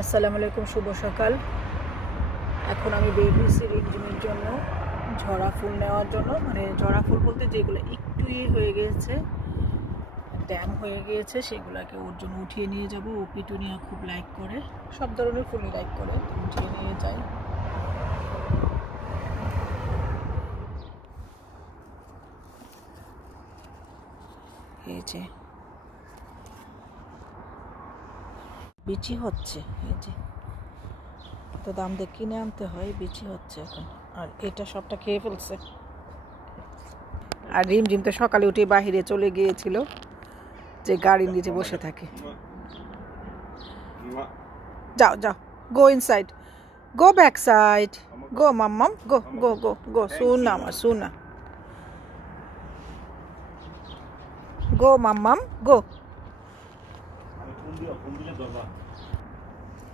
আসসালামু আলাইকুম, শুভ সকাল। এখন আমি বের হয়েছি রিমঝিমের জন্য ঝরা ফুল নেওয়ার জন্য। মানে ঝরা ফুল বলতে যেগুলো একটু হয়ে গিয়েছে, ড্যাম হয়ে গিয়েছে, সেগুলোকে ওর জন্য উঠিয়ে নিয়ে যাব। ও পিটুনিয়া খুব লাইক করে, সব ধরনের ফুলই লাইক করে, তো উঠিয়ে নিয়ে যাই। এই যে বিচি হচ্ছে, এই যে তো দাম দিয়ে কিনে আনতে হয়, বিচি হচ্ছে এখন। আর এটা সবটা খেয়ে ফেলছে। আর রিমঝিম তো সকালে উঠে বাহিরে চলে গিয়েছিল, যে গাড়ির নিচে বসে থাকে। যাও যাও, go inside, go back side, go মাম্মাম, গো গো গো গো, সোনা আমার সোনা, গো মাম্মাম গো।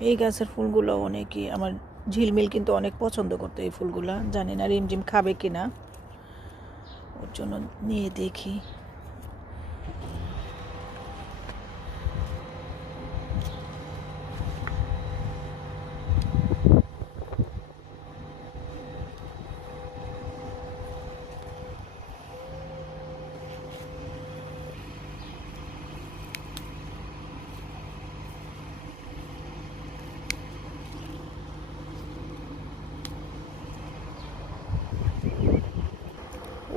এই গাছের ফুলগুলো অনেকই আমার ঝিলমিল কিন্তু অনেক পছন্দ করতো এই ফুলগুলা। জানি না রিমঝিম খাবে কিনা, ওর জন্য নিয়ে দেখি।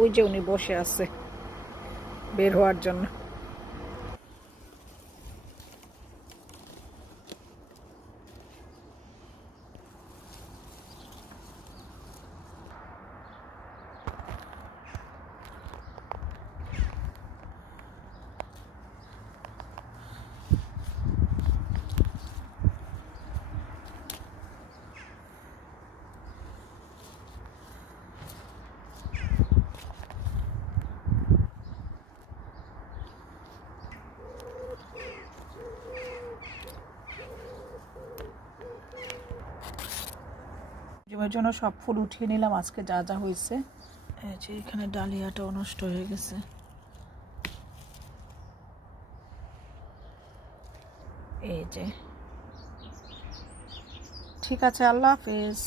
ওই যে উনি বসে আছে বের হওয়ার জন্য। রিমঝিমের জন্য সব ফুল উঠিয়ে নিলাম আজকে যা যা হয়েছে। এই যে এখানে ডালিয়াটাও নষ্ট হয়ে গেছে। এই যে, ঠিক আছে, আল্লাহ হাফেজ।